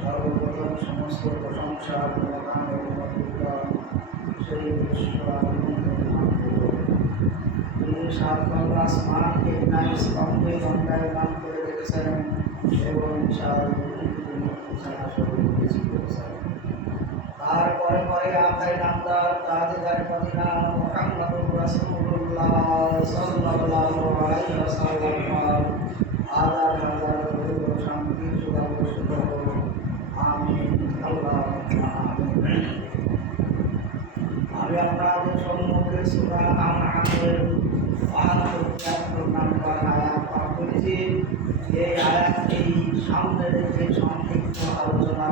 সর্বপ্রথম সমস্ত প্রশংসা অভিজ্ঞতা সেই তিনি সাত বাংলা আসমানকে বিনায় তারপরে পরে আতাই নামদার তাজদার মদিনা মুহাম্মদুর রাসূলুল্লাহ সাল্লাল্লাহু আলাইহি ওয়াসাল্লাম সম্মুখে সূরা আনআমের 72 নম্বর আয়াত পাঠ করেছি এই আয়াতটি সামনে রেখে সংক্ষিপ্ত আলোচনা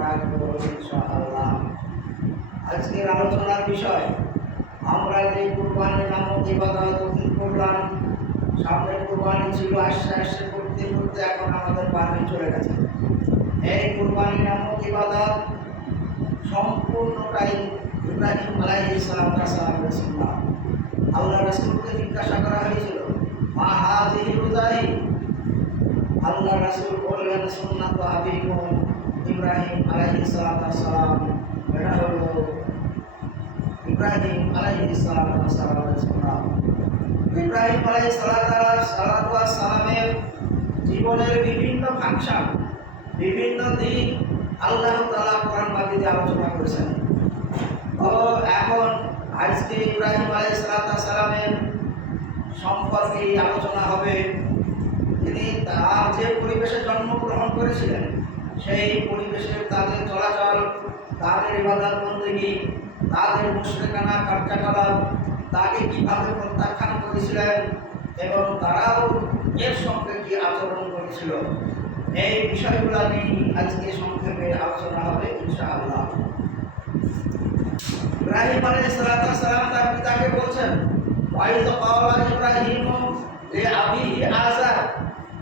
আজকের আলোচনার বিষয়, আমরা যে কুরবানি নামক ইবাদত করলাম, সামনে কুরবানি ছিল আস্তে আস্তে করতে করতে এখন আমাদের পানি চলে গেছে। এই কুরবানি নামক সম্পূর্ণটাই ইব্রাহিম আলাইহিস সালাম সালাম রাসূলুল্লাহ আল্লাহ রাসূলকে জিজ্ঞাসা করা হয়েছিল আল্লাহ রাসূল বললেন, সুন্নাত ইব্রাহিম আলাইহিস সালাম। এটা হলো ইব্রাহিম আলাইহিস সালাম ইব্রাহিম আলাইহিস সালামের জীবনের বিভিন্ন ফাংশন, বিভিন্ন দিক আল্লাহ তাআলা কোরআন মাজিদে আলোচনা করেছেন। ও এখন আজকে ইব্রাহিম আলাইহিস সালামের সম্পর্কে এই আলোচনা হবে। তিনি তার যে পরিবেশে জন্মগ্রহণ করেছিলেন, সেই পরিবেশে তাদের চলাচল, তাদের ইবাদত বন্দী তাদের মুশরিকানা কার্যকলাপ তাকে কীভাবে প্রত্যাখ্যান করেছিলেন এবং তারাও এর সঙ্গে কি আচরণ করেছিল, এই বিষয়গুলো নিয়ে আজকে সংক্ষেপে আলোচনা হবে, ইনশাআল্লাহ। ইব্রাহিম আলাইহিস সালাম তার পিতাকে বলছেন ওয়াইদ ক্বালা ইব্রাহিম লি আবিহি আযার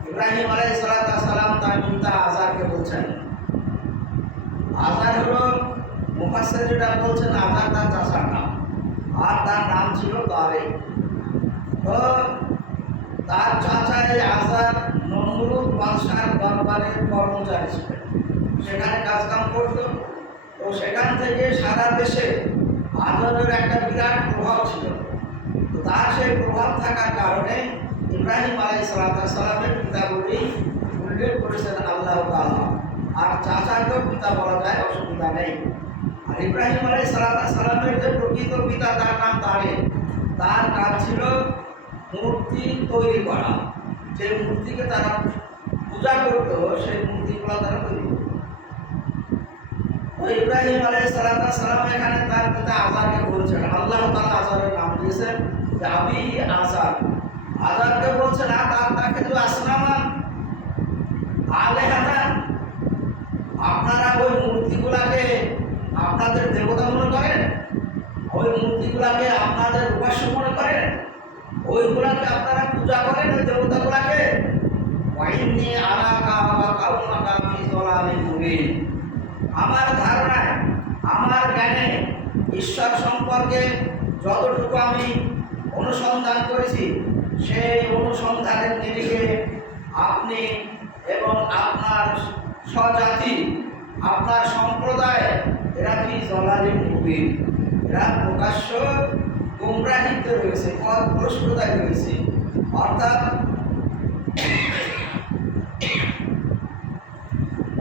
ইব্রাহিম আলাইহিস সালাম তার পিতা আযারকে বলছেন। আযার হলো মুফাসসির যেটা বলছেন, আযার তার চাচার নাম। আর তার নাম ছিল তারেক তো তার চাচা এই আজাদ নমরুদ বাদশাহ দরবারের কর্মচারী ছিলেন। সেখানে কাজকাম করত। তো সেখান থেকে সারা দেশে আজাদের একটা বিরাট প্রভাব ছিল। তো তার সেই প্রভাব থাকার কারণে ইব্রাহিম আলাই সালামের পিতা বলেই উল্লেখ করেছেন আল্লাহ তাআলা। আর চাচাকেও পিতা বলা যায়, অসুবিধা নেই। আর ইব্রাহিম আলাই সালামের যে প্রকৃত পিতা, তার নাম তারে তার কাজ ছিল মূর্তি তৈরি করা। যে মূর্তিকে তারা পূজা করতো, সেই মূর্তিগুলো তারা তৈরি তো ইব্রাহিম আলাই সালাম এখানে তার পিতা আজারকে বলছেন। আল্লাহ তালা আজারের নাম দিয়েছেন আমি আজার আজারকে বলছেন আর তার তাকে তো আসলামান আলে হাতান আপনারা ওই মূর্তিগুলাকে আপনাদের দেবতা মনে করেন? ওই মূর্তিগুলাকে আপনাদের উপাস্য মনে করেন? ওইগুলাকে আপনারা পূজা করেন ওই দেবতাগুলাকে? ওয়াইনি আলাকা বা কাউমাকা ফি দলালিন মুবিন। আমার ধারণায়, আমার জ্ঞানে ঈশ্বর সম্পর্কে যতটুকু আমি অনুসন্ধান করেছি, সেই অনুসন্ধানের নিরিখে আপনি এবং আপনার স্বজাতি, আপনার সম্প্রদায়, এরা কি জলালি মুবিন? এরা প্রকাশ্য গুমরাহিতে রয়েছে পথ ভ্রষ্টতায় রয়েছে। অর্থাৎ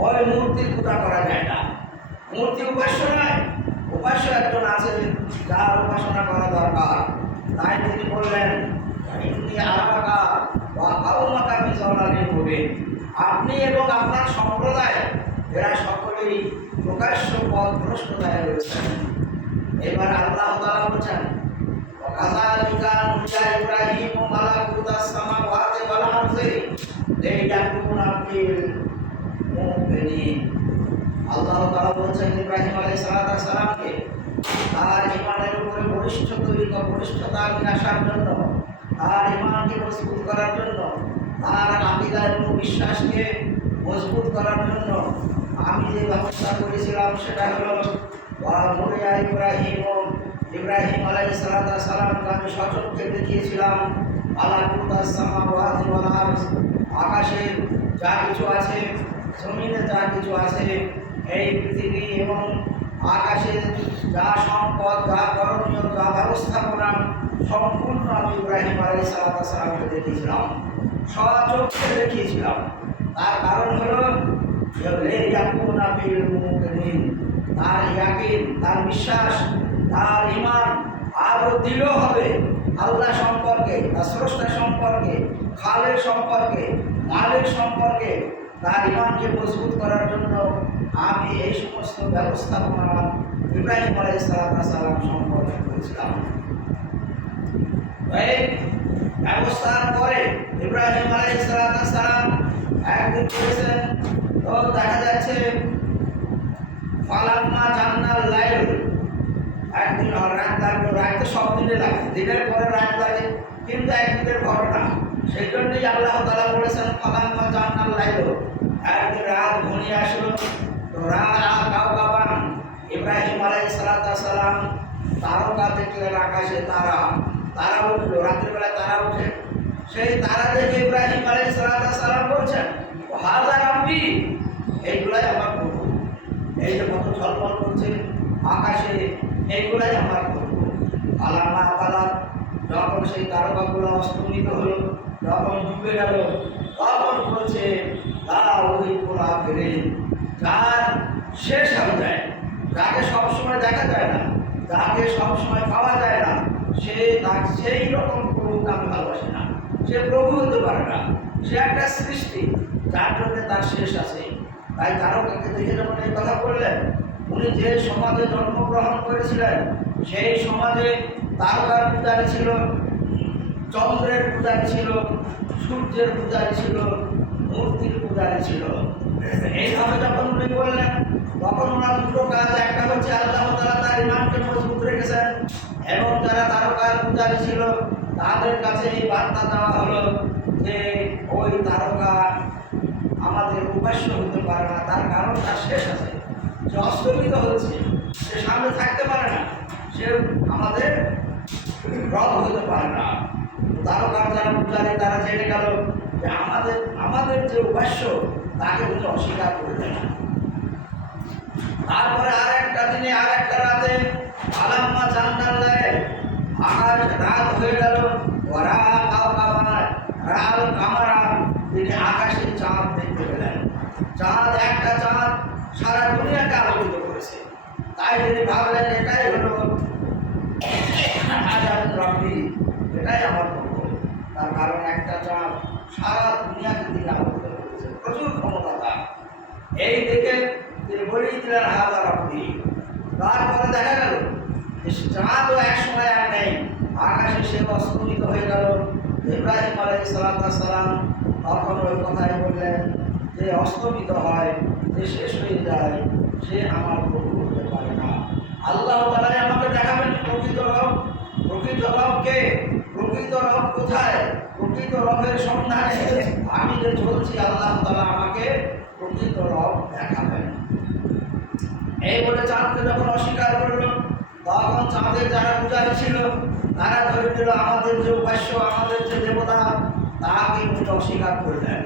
ওই মূর্তি পূজা করা যায় না। মূর্তি উপাস্য নয় উপাস্য একজন আছে যার উপাসনা করা দরকার তাই তিনি বললেন ইন্নি আরাকা বা কাউমাকা বিজলানি হবে আপনি এবং আপনার সম্প্রদায় এরা সকলেই প্রকাশ্য পথ ভ্রষ্টতায় রয়েছেন এবার আল্লাহ তাআলা বলছেন وكذلك نرجع إبراهيم ملكوت السماوات والأرض ليكون في المؤمنين আল্লাহ তাআলা বলছেন ইব্রাহিম আলাইহিস সালামকে তার ইমানের উপরে বলিষ্ঠ তৈরি বলিষ্ঠতা নিয়ে আসার জন্য, তার ইমানকে মজবুত করার জন্য, তার আকিদা এবং বিশ্বাসকে মজবুত করার জন্য আমি যে ব্যবস্থা করেছিলাম সেটা হলো মরিয়া ইব্রাহিম ইব্রাহিম আলাইহিস সালামকে আমি সচক্ষে দেখিয়েছিলাম আকাশে যা কিছু আছে, জমিনে যা কিছু আছে এই পৃথিবী এবং আকাশে যা সম্পদ, যা করণীয়, যা ব্যবস্থাপনা সম্পূর্ণ আমি ইব্রাহিম আলাই সালামকে দেখিয়েছিলাম। সচক্ষে দেখিয়েছিলাম। তার কারণ হলো তার ইয়াকিন, তার বিশ্বাস, তার ইমান আরও দৃঢ় হবে আল্লাহ সম্পর্কে, তার স্রষ্টা সম্পর্কে, খালের সম্পর্কে, মালের সম্পর্কে। তার ইমানকে মজবুত করার জন্য আমি এই সমস্ত ব্যবস্থাপনা ইব্রাহিম আলাই সালাম সম্পর্কে করেছিলাম ব্যবস্থার পরে ইব্রাহিম আলাই সালাম একদিন করেছেন তো দেখা যাচ্ছে ফালাম্মা জান্নাল লাইল। একদিন রাত লাগল রাত সব দিনে লাগে, দিনের পরে রাত লাগে, কিন্তু একদিনের ঘটনা সেই জন্যই আল্লাহ তালা বলেছেন, ফালাম্মা জান্নাল লাইল। একদিন রাত ঘনিয়ে আসলো কাউ ইব্রাহিম আলাই সালাম, তারকা দেখলেন আকাশে তারা। তারা উঠল রাত্রিবেলা তারা উঠে। সেই তারা দেখে ইব্রাহিম আলাই সালাম বলছেন, "ও হাজার আম্বি এইগুলাই আমার প্রভু। এই যে কত ঝলমল করছে আকাশে, এইগুলাই আমার প্রভু। আলামা আলাম যখন সেই তারকাগুলো অস্তমিত হলো, যখন ডুবে গেল, তখন বলছে তা ওই পোলা ফেরে যার শেষ হয়ে যায় যাকে সবসময় দেখা যায় না, যাকে সবসময় পাওয়া যায় না, সে তার সেই রকম প্রভুকে আমি ভালোবাসি না। সে প্রভু হতে পারে না। সে একটা সৃষ্টি, যার জন্য তার শেষ আছে। তাই তারকাকে দেখে যখন এই কথা বললেন, উনি যে সমাজে জন্মগ্রহণ করেছিলেন, সেই সমাজে তারকার পূজারি ছিল, চন্দ্রের পূজারি ছিল, সূর্যের পূজারি ছিল, মূর্তির পূজারি ছিল। এইভাবে যখন উনি বললেন, তখন ওনার দুটো কাজ, একটা হচ্ছে আল্লাহ তালা তার ইমানকে মজবুত রেখেছেন এবং যারা তারকার পূজারি ছিল, তাদের কাছে এই বার্তা দেওয়া হলো যে, ওই তারকা আমাদের উপাস্য হতে পারে না, তার কারণ তার শেষ আছে। সে অস্তমিত হচ্ছে, সে সামনে থাকতে পারে না, সে আমাদের রব হতে পারে না। তারকার যারা পূজারী, তারা জেনে গেল যে আমাদের আমাদের যে উপাস্য তাকে উনি অস্বীকার করবে না তারপরে আর একটা দিনে আর একটা রাতে আলাম্মা জান্নাল্লায় আকাশ রাত হয়ে গেল। চাঁদ দেখতে পেলেন। চাঁদ, একটা চাঁদ সারা দুনিয়াকে আলোকিত করেছে। তাই তিনি ভাবলেন, এটাই হলো হাজার এটাই আমার তার কারণ একটা চাঁদ সারা দুনিয়াকে তিনি আলোকিত করেছে। প্রচুর এই দেখে তিনি বলেই দিলেন হাজার রবি তারপরে দেখা গেল চাঁদও এক সময় আর নেই। আকাশে সে অস্তমিত হয়ে গেল। ইব্রাহিম আলাই সালাম তখন ওই কথাই বললেন, যে অস্তমিত হয়, যে শেষ হয়ে যায়, সে আমার প্রভু হতে পারে না। আল্লাহ তালাই আমাকে দেখাবেন, প্রকৃত রব। প্রকৃত রব কে? প্রকৃত রব কোথায়? প্রকৃত রবের সন্ধানে। আমি যে চলছি, আল্লাহ তালা আমাকে প্রকৃত রব দেখাবেন। এই বলে চাঁদকে যখন অস্বীকার করল, তখন চাঁদের যারা পূজারী ছিল, তারা ধরে দিল আমাদের যে উপাস্য, আমাদের যে দেবতা তাকে উনি অস্বীকার করলেন।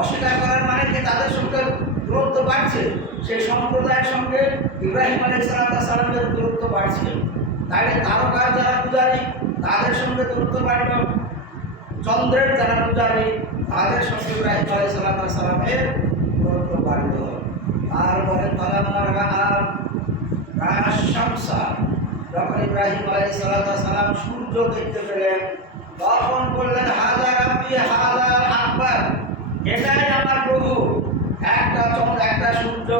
অস্বীকার করার মানে কি? তাদের সঙ্গে দূরত্ব বাড়ছে। সেই সম্প্রদায়ের সঙ্গে ইব্রাহিম আলী সালামের দূরত্ব বাড়ছে তাহলে তারকার যারা পূজারী, তাদের সঙ্গে দূরত্ব বাড়ল। চন্দ্রের যারা পূজারী তাদের সঙ্গে ইব্রাহিম আলী সালামের দূরত্ব বাড়ল তারপরে তালামার গাহার শামসা, যখন ইব্রাহিম আলাই সালাম সূর্য দেখতে পেলেন, তখন বললেন হাজার আপনি হাজার আকবর, এটাই আমার প্রভু। একটা চন্দ্র, একটা সূর্য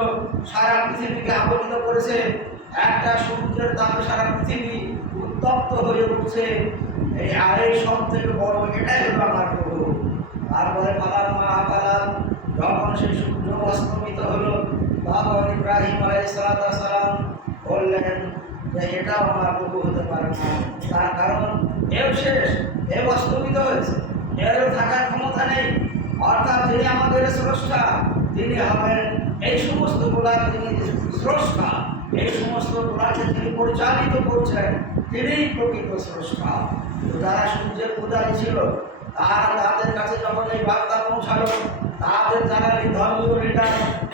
সারা পৃথিবীকে আবরিত করেছে। একটা সূর্যের তাপে সারা পৃথিবী উত্তপ্ত হয়ে উঠছে। আর এই সব থেকে বড় এটাই হলো আমার প্রভু। তারপরে পালাম, মা পালাম। যখন সেই সূর্য অস্তমিত হলো, তখন ইব্রাহিম আলাই সালাম বললেন, যে এটাও আমার প্রভু হতে পারে না। তার কারণ এও শেষ এ অস্তমিত হয়েছে এর থাকার ক্ষমতা নেই। অর্থাৎ যিনি আমাদের স্রষ্টা, তিনি হবেন এই সমস্ত গোলার তিনি স্রষ্টা। এই সমস্ত গোলাকে তিনি পরিচালিত করছেন তিনিই প্রকৃত স্রষ্টা। তো যারা সূর্যের পূজারী ছিল তারা তাদের কাছে যখন এই বার্তা পৌঁছালো, তাদের যারা ধর্মীয় লিডার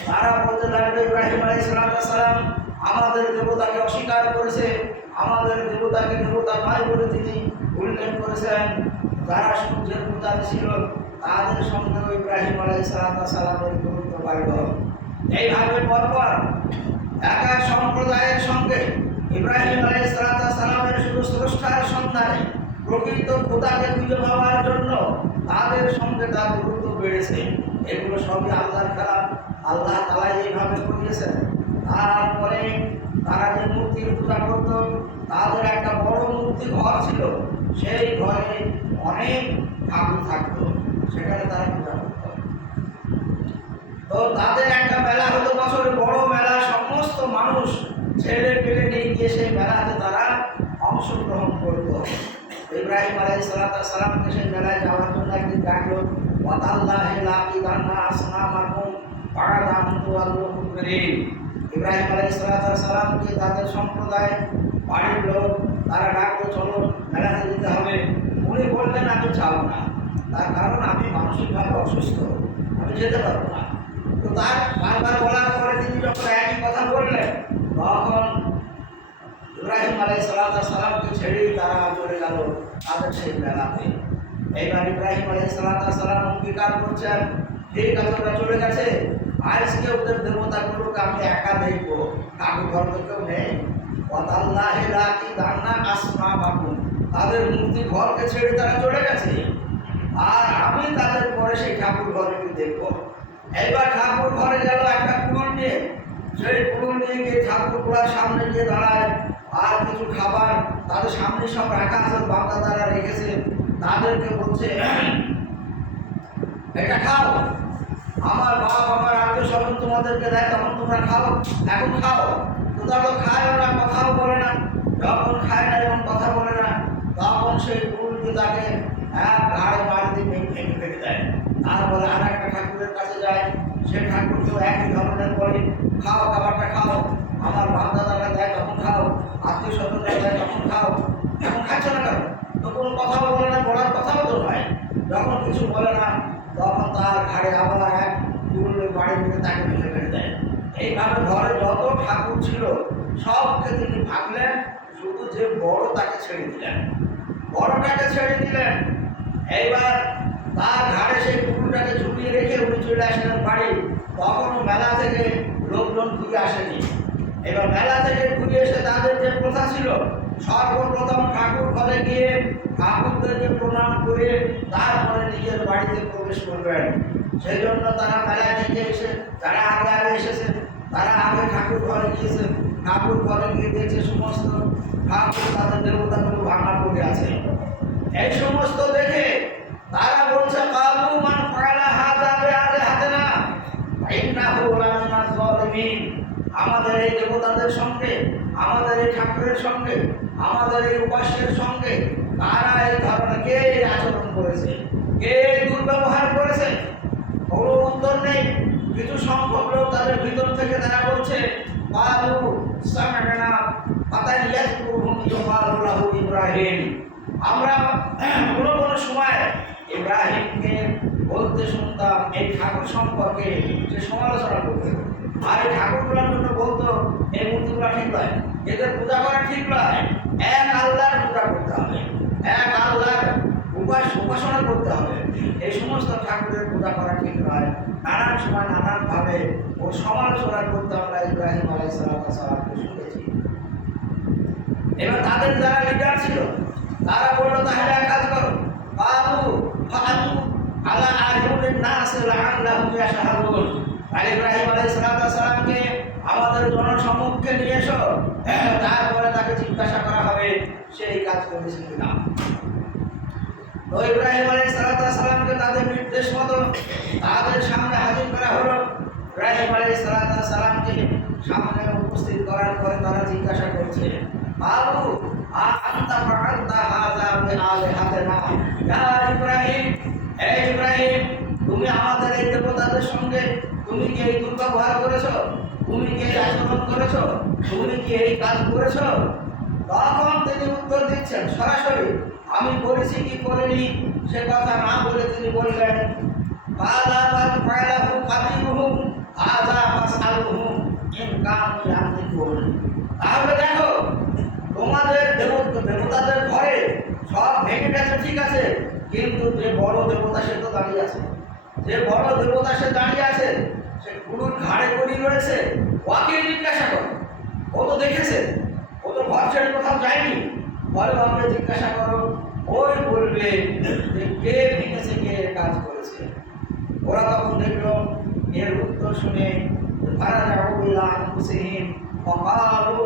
তারা বলতে লাগল, ইব্রাহিম আলাইহিস সালাম আমাদের দেবতাকে অস্বীকার করেছে, আমাদের দেবতাকে দেবতা নয় বলে তিনি উল্লেখ করেছেন। যারা সূর্যের পূজারী ছিল, তাদের সঙ্গে ইব্রাহিম আলাইহিস সালামের গুরুত্ব বাড়ল এইভাবে পরপর এক সম্প্রদায়ের সঙ্গে ইব্রাহিম আলাইহিস সালামের শুধু স্রষ্টার সন্ধানে প্রকৃত খোদাকে খুঁজে পাওয়ার জন্য তাদের সঙ্গে তার গুরুত্ব বেড়েছে। এগুলো সবই আল্লাহর খেলা আল্লাহ তালাই এইভাবে করিয়েছেন তারপরে তারা যে মূর্তির পূজা করত, তাদের একটা বড় মূর্তি ঘর ছিল। সেই ঘরে অনেক ঠাকুর থাকতো। সেখানে তারা পূজা করত। তো তাদের একটা মেলা হতো, বছরে বড় মেলা মানুষ ছেলে পেলে নিয়ে গিয়ে সেই মেলাতে তারা অংশগ্রহণ করত ইব্রাহিম আলাই সালাত সালামকে সেই মেলায় যাওয়ার জন্য একদিন ডাকলো ইব্রাহিম আলাই সালাত সালামকে তাদের সম্প্রদায় বাড়ির লোক, তারা ডাকলো, চলো মেলাতে যেতে হবে। উনি বললেন, আমি যাব না। তার কারণ আমি মানসিকভাবে অসুস্থ। আমি যেতে পারব না। তো তার বারবার বলার পরে তিনি যখন একই কথা বললেন তখন ইব্রাহিম আলাই সালামকে ছেড়েই তারা চলে গেল। তাদের সেই মেলাতে এইবার ইব্রাহিম আলাই সালাম অঙ্গীকার করছেন ঠিক আছে ওরা চলে গেছে? আজকে ওদের দেবতাগুলোকে আমি একা দেখব। ঠাকুর ঘর তো কেউ নেই। অতাল্লাহ রাখি দান্না আসমা বাবুন তাদের মূর্তি ঘরকে ছেড়ে তারা চলে গেছে। আর আমি তাদের পরে সেই ঠাকুর ঘরে দেখব। এবার ঠাকুর ঘরে গেল একটা কুড়ুল নিয়ে। সেই কুড়ুল নিয়ে গিয়ে ঠাকুর গোড়ার সামনে গিয়ে দাঁড়ায়। আর কিছু খাবার তাদের সামনে সব রাখা আছে, বাংলা তারা রেখেছে, তাদেরকে বলছে, এটা খাও। আমার বাপ, আমার আত্মীয় স্বজন তোমাদেরকে দেয়, তখন তোমরা খাও। এখন খাও। তো তারা তো খায়ও না, কথাও বলে না। যখন খায় না এবং কথা বলে না। তখন সেই কুড়ুলকে তাকে এক ঘাড়ে মারি দিয়ে ভেঙে ফেলে দেয়। তারপরে আর একটা ঠাকুরের কাছে যায়। সে ঠাকুরকেও একই ধরনের বলে, খাও, খাবারটা খাও। আমার বাপ দাদারা দেয়, তখন আত্মীয় স্বজনরা দেয় তখন খাও এখন খাচ্ছ না কেন? তো কোনো কথাও বলে না, বলার কথাও তো নয়। যখন কিছু বলে না, তখন তার ঘাড়ে আবার এক পুরনো বাড়ি মিলে তাকে ভেঙে ফেলে দেয়। এইভাবে ঘরে যত ঠাকুর ছিল, সবকে তিনি ভাবলেন শুধু যে বড় তাকে ছেড়ে দিলেন। বড়টাকে ছেড়ে দিলেন। এইবার তার ঘাড়ে সেই কুকুরটাকে ঝুলিয়ে রেখে উনি চলে আসলেন বাড়ি। তখনও মেলা থেকে লোকজন ঘুরে আসেনি। এবার মেলা থেকে ঘুরে এসে তাদের যে প্রথা ছিল, সর্বপ্রথম ঠাকুর ঘরে গিয়ে ঠাকুরদেরকে প্রণাম করে তারপরে নিজের বাড়িতে প্রবেশ করবেন। সেই জন্য তারা মেলা থেকে এসে, যারা আগে আগে এসেছে, তারা আগে ঠাকুর ঘরে গিয়েছে। ঠাকুর ঘরে গিয়ে দেখছে সমস্ত ঠাকুর তাদের দেবতাগুলো ভাঙা পড়ে আছে। এই সমস্ত দেখে তারা বলছে কাবু মান ফালা হাজা বে আলে হাতে না ইন্নাহু লামিনা যালিমিন আমাদের এই দেবতাদের সঙ্গে আমাদের এই ঠাকুরের সঙ্গে, আমাদের এই উপাস্যের সঙ্গে তারা এই ধরনের কে আচরণ করেছে। কে দুর্ব্যবহার করেছে? কোনো উত্তর নেই। কিছু সংখ্যক লোক তাদের ভিতর থেকে তারা বলছে কালু সামানা পাতা ইয়াজকুরুহুম ইউকালু লাহু ইব্রাহিম। আমরা কোনো কোনো সময় ইব্রাহিমকে বলতে শুনতাম, এই ঠাকুর সম্পর্কে সে সমালোচনা করতে। আর এই ঠাকুরগুলোর জন্য বলতো, এই মূর্তিগুলো ঠিক নয়। এদের পূজা করা ঠিক নয় এক আল্লাহর পূজা করতে হবে। এক আল্লাহর উপাস উপাসনা করতে হবে। এই সমস্ত ঠাকুরের পূজা করা ঠিক নয়। নানান সময় নানানভাবে ও সমালোচনা করতে আমরা ইব্রাহিম আলাইসালামকে শুনেছি। এবার তাদের যারা লিডার ছিল, তারা বলল, তাহলে এক কাজ করো। বাবু ফালু আলা আয়ুনের নাস লাআল্লাহুম ইয়াশহাদুন। আর ইব্রাহিম আলাইহিস সালামকে আমাদের জনসমক্ষে নিয়ে এসো। তারপরে তাকে জিজ্ঞাসা করা হবে, সেই কাজ করেছে কিনা। ইব্রাহিম আলাইহিস সালামকে তাদের নির্দেশ মতো তাদের সামনে হাজির করা হলো। ইব্রাহিম আলাইহিস সালামকে সামনে উপস্থিত করার পরে তারা জিজ্ঞাসা করছে, বাবু তুমি আমাদের এই দেবতাদের সঙ্গে তুমি কি এই দুর্ব্যবহার করেছ? তুমি কি এই আচরণ করেছ? তুমি কি এই কাজ করেছ? তখন তিনি উত্তর দিচ্ছেন, সরাসরি, আমি বলেছি কি করিনি? সে কথা না বলে তিনি বললেন তাহলে দেখো, তোমাদের দেবতাদের ঘরে সব ভেঙে গেছে, ঠিক আছে, কিন্তু যে বড় দেবতা সে তো দাঁড়িয়ে আছে। যে বড় দেবতা সে দাঁড়িয়ে আছে সে গুরুর ঘাড়ে করি রয়েছে ওকে জিজ্ঞাসা করো। ও তো দেখেছে, ও তো ঘর কোথাও যায়নি। বলে বাপকে জিজ্ঞাসা করো, ওই বলবে যে কে ভেঙেছে, কে কাজ করেছে? ওরা তখন দেখল, এর উত্তর শুনে, তারা যাব হুসেন অকালো।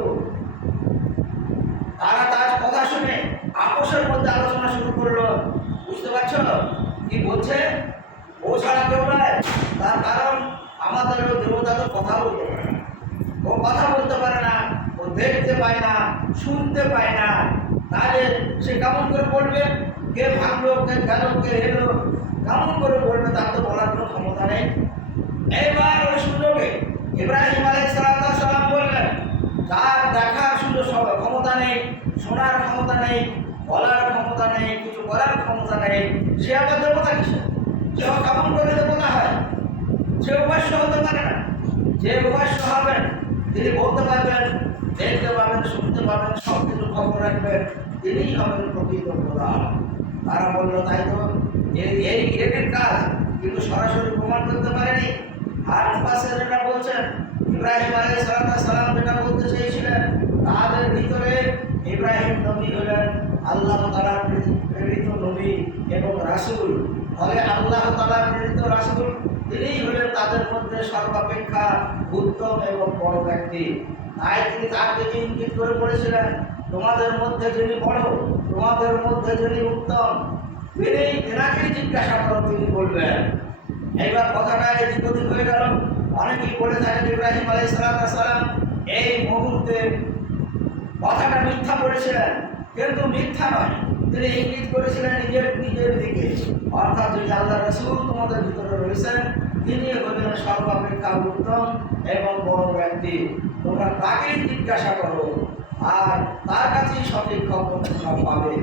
তারা তার কথা শুনে আপোষের মধ্যে আলোচনা শুরু করল। বুঝতে পারছ? কি বলছে? ও ছাড়া কেউ নয়। তার কারণ আমাদের দেবতা তো কথা বলতে পারে ও কথা বলতে পারে না, ও দেখতে পায় না, শুনতে পায় না। তাহলে সে কেমন করে বলবে? কে ভাঙলো, কে গেল, কে এলো? কেমন করে বলবে তার তো বলার কোনো ক্ষমতা নেই। এবার ওই সুযোগে ইব্রাহিম আলাইহিস সালাম বললেন, যার দেখার সুযোগ সব ক্ষমতা নেই, শোনার ক্ষমতা নেই, বলার ক্ষমতা নেই, কিছু করার ক্ষমতা নেই, সে আবার দেবতা কিসে সে কেমন করে দেবতা হয়? সে উপাস্য হতে পারে না, যে উপাস্য হবেন, তিনি বলতে পারবেন, দেখতে পাবেন শুনতে পাবেন সব কিছু খবর রাখবেন, তিনিই হবেন প্রকৃত খোদা তারা বলল, তাই তো এই এদের কাজ, কিন্তু সরাসরি প্রমাণ করতে পারেনি। আর মুফাসসির যেটা বলছেন, ইব্রাহিম আলাইহিস সালাম যেটা বলতে চেয়েছিলেন, তাদের ভিতরে ইব্রাহিম নবী হলেন আল্লাহ তাআলার প্রেরিত নবী এবং রাসূল। ফলে আল্লাহ তাআলার প্রেরিত রাসূল তিনিই হলেন তাদের মধ্যে সর্বাপেক্ষা উত্তম এবং বড় ব্যক্তি। তাই তিনি তার দিকে ইঙ্গিত করে বলেছিলেন, তোমাদের মধ্যে যিনি বড়, তোমাদের মধ্যে যিনি উত্তম, তিনি, তেনাকেই জিজ্ঞাসা করো, তিনি বলবেন। এইবার কথাটা এদিক ওদিক হয়ে গেল। অনেকেই বলে থাকেন ইব্রাহিম আলাই সালাম এই মুহূর্তে কথাটা মিথ্যা বলেছিলেন, কিন্তু মিথ্যা নয়। তিনি ইঙ্গিত করেছিলেন নিজের নিজের দিকে। অর্থাৎ যদি আল্লাহ রসুল তোমাদের ভিতরে রয়েছেন। তিনি হলেন সর্বাপেক্ষা উত্তম এবং বড় ব্যক্তি। তোমরা তাকেই জিজ্ঞাসা করো, আর তার কাছেই সঠিক খবর পাবে।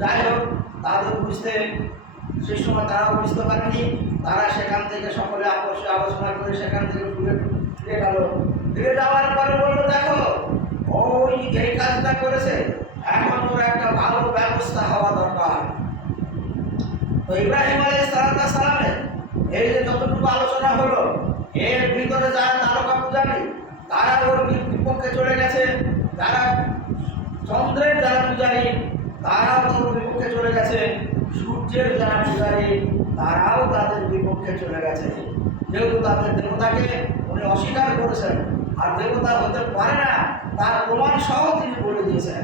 যাই হোক, তাদের বুঝতে সেই সময় তারাও বুঝতে পারেনি। তারা সেখান থেকে সকলে আপসে আলোচনা করে সেখান থেকে ফিরে ফিরে গেল। ফিরে যাওয়ার পরে বলল, দেখো, ওই এই কাজটা করেছে এখন একটা ভালো ব্যবস্থা হওয়া দরকার। তো ইব্রাহিম সালামের এই যে যতটুকু আলোচনা হলো, এর ভিতরে যারা তারকা পূজারী, তারা ওর বিপক্ষে চলে গেছে। যারা চন্দ্রের যারা পূজারী, তারাও তোর বিপক্ষে চলে গেছে। সূর্যের যারা পূজারী, তারাও তাদের বিপক্ষে চলে গেছে। যেহেতু তাদের দেবতাকে উনি অস্বীকার করেছেন, আর দেবতা হতে পারে না, তার প্রমাণ সহ তিনি বলে দিয়েছেন।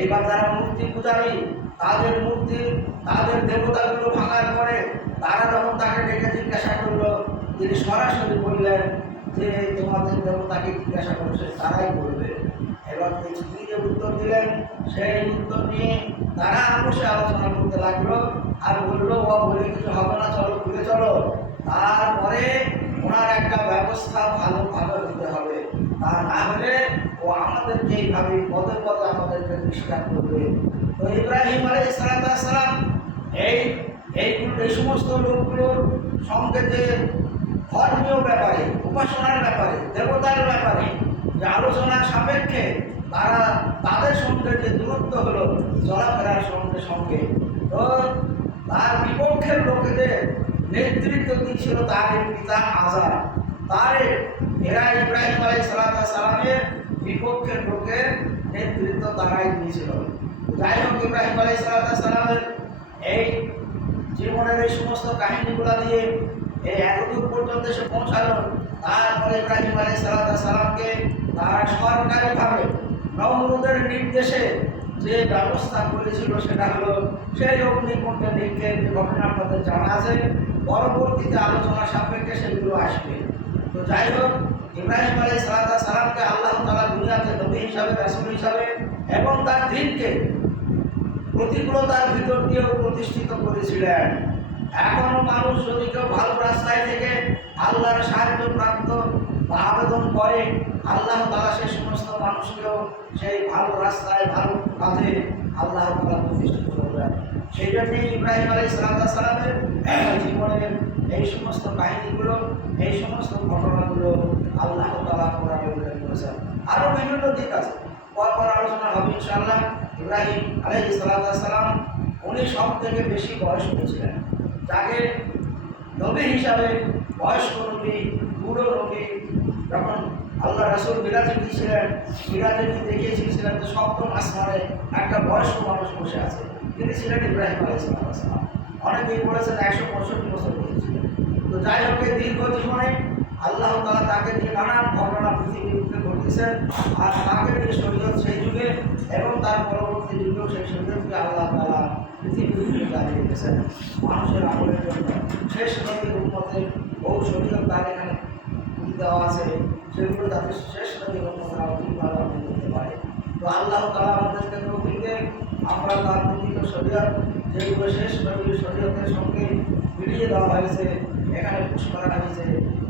এইবার যারা মূর্তি পূজারী, তাদের মূর্তি, তাদের দেবতাগুলো ভাঙার পরে তারা যখন তাকে ডেকে জিজ্ঞাসা করল, তিনি সরাসরি বললেন যে তোমাদের দেবতাকে জিজ্ঞাসা করছে, তারাই বলবে। এবার তিনি যে উত্তর দিলেন, সেই উত্তর নিয়ে তারা বসে আলোচনা করতে লাগল আর বলল, ও বলে, কিছু হবে না, চলো ঘুরে চলো। তারপরে ওনার একটা ব্যবস্থা ভালোভাবে হতে হবে। তা না হলে ও আমাদেরকে এইভাবে পদে পদে ডিস্টার্ব করবে। তো ইব্রাহিম আলাই সালাম এই এই এই সমস্ত লোকগুলোর সঙ্গে যে ধর্মীয় ব্যাপারে, উপাসনার ব্যাপারে, দেবতার ব্যাপারে যে আলোচনার সাপেক্ষে তারা তাদের সঙ্গে যে দূরত্ব হলো চলাফেরার সঙ্গে সঙ্গে, তো তার বিপক্ষের লোকেদের নেতৃত্ব দিয়েছিল তার পিতা আজাদ। তার এরা ইব্রাহিম আলাই সালামের বিপক্ষের লোকের নেতৃত্ব তারাই দিয়েছিল যাই হোক, ইব্রাহিম আলাই সালামের এই জীবনের এই সমস্ত কাহিনীগুলো দিয়ে এই এতদূর পর্যন্ত এসে পৌঁছালো। তারপরে ইব্রাহিম আলাই সালামকে তারা সরকারিভাবে নমরুদের নির্দেশে যে ব্যবস্থা করেছিল, সেটা হলো সেই অগ্নিকুণ্ডে নিক্ষেপ ঘটনা আপনাদের জানা আছে পরবর্তীতে আলোচনা সাপেক্ষে সেগুলো আসবে। তো যাই হোক ইব্রাহিম আলাই সালাতা সালামকে আল্লাহ তালা দুনিয়াতে নবী হিসাবে, রাসুল হিসাবে এবং তার দিনকে প্রতিকূলতার ভিতর দিয়েও প্রতিষ্ঠিত করেছিলেন। এখনও মানুষ যদি কেউ ভালো রাস্তায় থেকে আল্লাহর সাহায্য প্রাপ্ত বা আবেদন করে, আল্লাহ তালা সে সমস্ত মানুষকেও সেই ভালো রাস্তায়, ভালো কাজে আল্লাহ তালা প্রতিষ্ঠিত করবেন। সেই জন্যই ইব্রাহিম আলাই সালামের জীবনের এই সমস্ত কাহিনীগুলো, এই সমস্ত ঘটনাগুলো আল্লাহ তালা কোরআনে উল্লেখ করেছেন। আরও বিভিন্ন দিক আছে। পরপর আলোচনা হবে ইনশাআল্লাহ। ইব্রাহিম আলাই সালাম, উনি সব থেকে বেশি বয়স্ক ছিলেন। যাকে নবী হিসাবে বয়স্ক নবী, বুড়ো নবী, যখন আল্লাহ রাসুল বিরাজে গিয়েছিলেন, বিরাজে গিয়ে দেখিয়েছিলেন যে সপ্তম আসমানে একটা বয়স্ক মানুষ বসে আছে। তিনি ছিলেন ইব্রাহিম আলাইসালাম অনেকেই বলেছেন, একশো পঁয়ষট্টি বছর বলেছিলেন তো যাই হোক দীর্ঘ জীবনে আল্লাহ তালা তাকে দিয়ে নানান ঘটনা পৃথিবীর বুকে ঘটিয়েছেন, আর তাকে দিয়ে শরীয়ত সেই যুগে এবং তার পরবর্তী যুগেও সেই শরীয়তকে আল্লাহ তালা বুকে জানিয়ে রেখেছেন মানুষের আমলের জন্য। শেষ নদীর উন্মতে বহু শরীয়ত তার এখানে দেওয়া আছে। সেগুলো যাতে শেষ নদীর অধিকভাবে আমল করতে পারে। তো আল্লাহ তালা আমাদেরকে তৌফিকে আমরা তার প্রকৃত শরীয়ত যেগুলো শেষ সেগুলি শরীয়তের সঙ্গে মিলিয়ে দেওয়া হয়েছে, এখানে পুষ করা হয়েছে,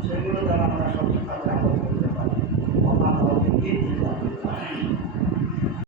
সেগুলো দ্বারা আমরা সঠিকভাবে